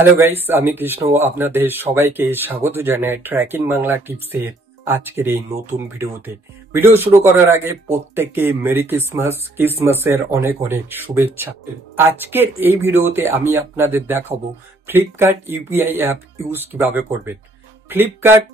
Hello guys, আমি কৃষ্ণ আপনাদের সবাইকে স্বাগত জানাই ট্র্যাকিং বাংলা টিপসের আজকের এই নতুন ভিডিওতে। ভিডিও শুরু করার আগে প্রত্যেককে মেরি ক্রিসমাসের অনেক অনেক শুভেচ্ছা। আজকের এই ভিডিওতে আমি আপনাদের দেখাবো ফ্লিপকার্ট ইউপিআই অ্যাপ ইউজ কিভাবে করবেন। ফ্লিপকার্ট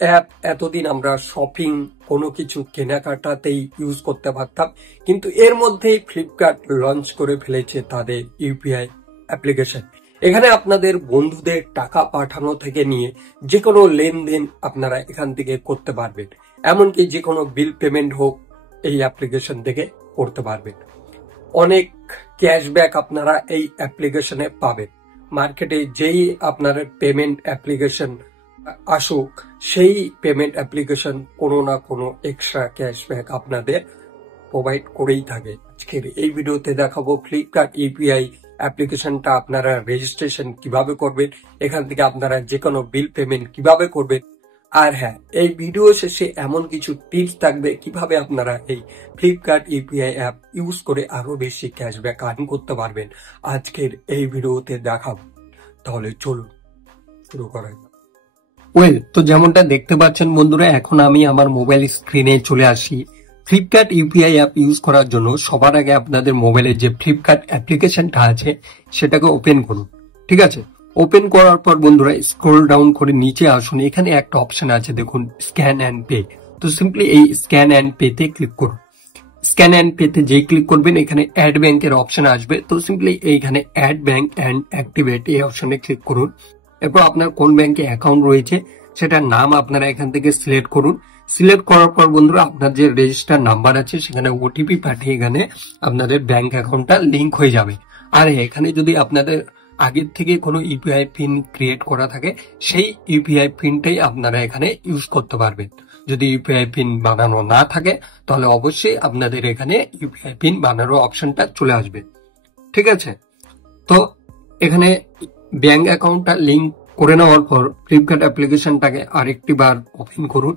অ্যাপ এতদিন আমরা শপিং কোনো কিছু কেনাকাটাতেই ইউজ করতে পারতাম, কিন্তু এর মধ্যেই ফ্লিপকার্ট লঞ্চ করে ফেলেছে তাদের ইউপিআই অ্যাপ্লিকেশন। এখানে আপনাদের বন্ধুদের টাকা পাঠানো থেকে নিয়ে যে কোনো লেনদেন আপনারা এখান থেকে করতে পারবেন, এমনকি যে কোনো বিল পেমেন্ট হোক এই অ্যাপ্লিকেশন থেকে করতে পারবেন। অনেক ক্যাশব্যাক আপনারা এই অ্যাপ্লিকেশনে পাবেন। মার্কেটে যেই আপনার পেমেন্ট অ্যাপ্লিকেশন আসুক, সেই পেমেন্ট অ্যাপ্লিকেশন কোনো না কোনো এক্সট্রা ক্যাশব্যাক আপনাদের প্রোভাইড করেই থাকে। আজকের এই ভিডিওতে দেখাবো ফ্লিপকার্ট ইউপিআই অ্যাপ্লিকেশনটা আপনারা রেজিস্ট্রেশন কিভাবে করবেন, এখান থেকে আপনারা যে কোনো বিল পেমেন্ট কিভাবে করবেন। আর হ্যাঁ, এই ভিডিও শেষে এমন কিছু টিপস থাকবে কিভাবে আপনারা এই ফ্লিপকার্ট ইউপিআই অ্যাপ ইউজ করে আরো বেশি ক্যাশব্যাক আর্ন করতে পারবেন। আজকের এই ভিডিওতে দেখাবো, তাহলে চলুন শুরু করা যাক। তো যেমনটা দেখতে পাচ্ছেন বন্ধুরা, এখন আমি আমার মোবাইল স্ক্রিনে চলে আসি। ফ্লিপকার্ট ইউপিআই অ্যাপ ইউজ করার জন্য সবার আগে আপনাদের মোবাইলের যে ফ্লিপকার্ট অ্যাপ্লিকেশনটা আছে সেটাকে ওপেন করুন। ঠিক আছে, ওপেন করার পর বন্ধুরা স্ক্রল ডাউন করে নিচে আসুন। এখানে একটা অপশন আছে, দেখুন স্ক্যান অ্যান্ড পে। তো সিম্পলি এই স্ক্যান অ্যান্ড পেতে ক্লিক করুন। স্ক্যান অ্যান্ড পেতে যেই ক্লিক করবেন এখানে অ্যাড ব্যাংকের অপশন আসবে। তো সিম্পলি এইখানে অ্যাড ব্যাংক অ্যান্ড অ্যাক্টিভেট এই অপশনে ক্লিক করুন। এরপর আপনার কোন ব্যাংকে অ্যাকাউন্ট রয়েছে সেটার নাম আপনারা এখান থেকে সিলেক্ট করুন। সিলেক্ট করার পর বন্ধুরা আপনার যে রেজিস্টার নাম্বার আছে সেখানে ওটিপি পাঠিয়ে এখানে আপনাদের ব্যাংক অ্যাকাউন্টটা লিংক হয়ে যাবে। আর এখানে যদি আপনাদের আগের থেকে কোনো ইউপিআই পিন ক্রিয়েট করা থাকে সেই ইউপিআই পিনটাই আপনারা এখানে ইউজ করতে পারবেন। যদি ইউপিআই পিন বানানো না থাকে তাহলে অবশ্যই আপনাদের এখানে ইউপিআই পিন বানানোর অপশনটা চলে আসবে। ঠিক আছে, তো এখানে ব্যাংক অ্যাকাউন্টটা লিংক করে নেওয়ার পর ফ্লিপকার্ট অ্যাপ্লিকেশনটাকে আরেকটি বার ওপেন করুন।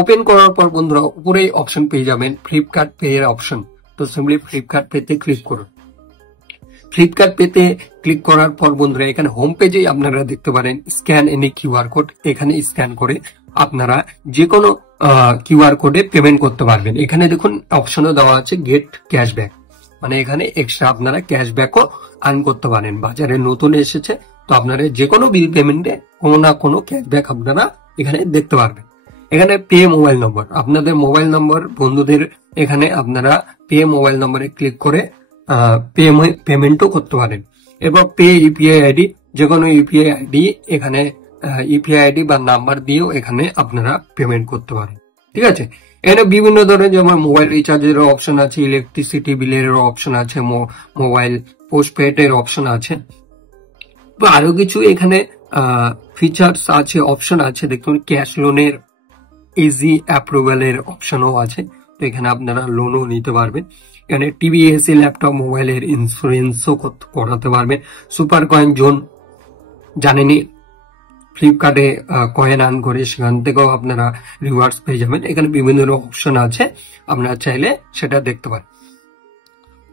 ওপেন করার পর বন্ধুরা উপরেই অপশন পেয়ে যাবেন ফ্লিপকার্ট পে এর অপশন। তো সিম্পলি ফ্লিপকার্ট পেতে ক্লিক করুন। ফ্লিপকার্ট পেতে ক্লিক করার পর বন্ধুরা এখানে হোম পেজেই আপনারা দেখতে পারেন স্ক্যান এনি কিউআর কোড। এখানে স্ক্যান করে আপনারা যে কোনো কিউআর কোডে পেমেন্ট করতে পারবেন। এখানে দেখুন অপশনও দেওয়া আছে গেট ক্যাশব্যাক, মানে এখানে এক্সট্রা আপনারা ক্যাশব্যাকও আর্ন করতে পারেন। বাজারে নতুন এসেছে, তো আপনারা যে কোনো বিল পেমেন্টে কোনো না কোনো ক্যাশব্যাক আপনারা এখানে দেখতে পারবেন। এখানে পে মোবাইল নম্বর, আপনাদের মোবাইল নম্বর বন্ধুদের এখানে আপনারা পে মোবাইল নম্বরে ক্লিক করে পেমেন্টও করতে পারেন। এরপর পে ইউপিআই আইডি, যে কোনো ইউপিআই আইডি এখানে ইউপিআই আইডি বা নাম্বার দিয়েও এখানে আপনারা পেমেন্ট করতে পারেন। ঠিক আছে, এখানে বিভিন্ন ধরনের যেমন মোবাইল রিচার্জের অপশন আছে, ইলেকট্রিসিটি বিলের অপশন আছে, মোবাইল পোস্টপেড এর অপশন আছে, তো আরো কিছু এখানে ফিচার্স আছে, অপশন আছে। দেখুন ক্যাশ লোনের ইজি অ্যাপ্রুভালের অপশনও আছে, তো এখানে আপনারা লোনও নিতে পারবেন। এখানে টিভি, এসি, ল্যাপটপ, মোবাইলের ইন্স্যুরেন্সও করাতে পারবেন। সুপার কয়েন জোন, জানেনই ফ্লিপকার্টে কয়েন আর্ন করে সেখান থেকেও আপনারা রিওয়ার্ডস পেয়ে যাবেন। এখানে বিভিন্ন অপশন আছে, আপনারা চাইলে সেটা দেখতে পারেন।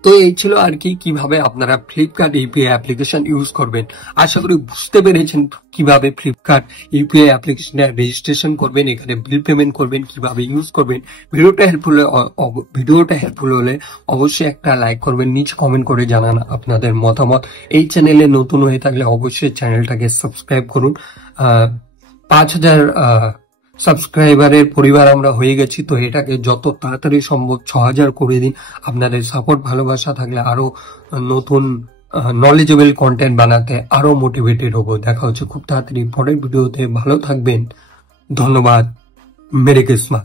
তো এই ছিল আর কি কিভাবে আপনারা ফ্লিপকার্ট ইউপিআই অ্যাপ্লিকেশন ইউজ করবেন। আশা করি বুঝতে পেরেছেন কিভাবে ফ্লিপকার্ট ইউপিআই অ্যাপ্লিকেশনে রেজিস্ট্রেশন করবেন, এখানে বিল পেমেন্ট করবেন, কিভাবে ইউজ করবেন। ভিডিওটা হেল্পফুল হলে অবশ্যই একটা লাইক করবেন, নিচে কমেন্ট করে জানান আপনাদের মতামত। এই চ্যানেলে নতুন হয়ে থাকলে অবশ্যই চ্যানেলটাকে সাবস্ক্রাইব করুন। 5000 সাবস্ক্রাইবারের পরিবার আমরা হয়ে গেছি, তো এটাকে যত তাড়াতাড়ি সম্ভব 6000 করে দিন। আপনাদের সাপোর্ট ভালোবাসা থাকলে আরো নতুন নলেজেবল কন্টেন্ট বানাতে আরো মোটিভেটেড হবো। দেখা হচ্ছে খুব তাড়াতাড়ি পরের ভিডিওতে। ভালো থাকবেন, ধন্যবাদ, মেরি ক্রিসমাস।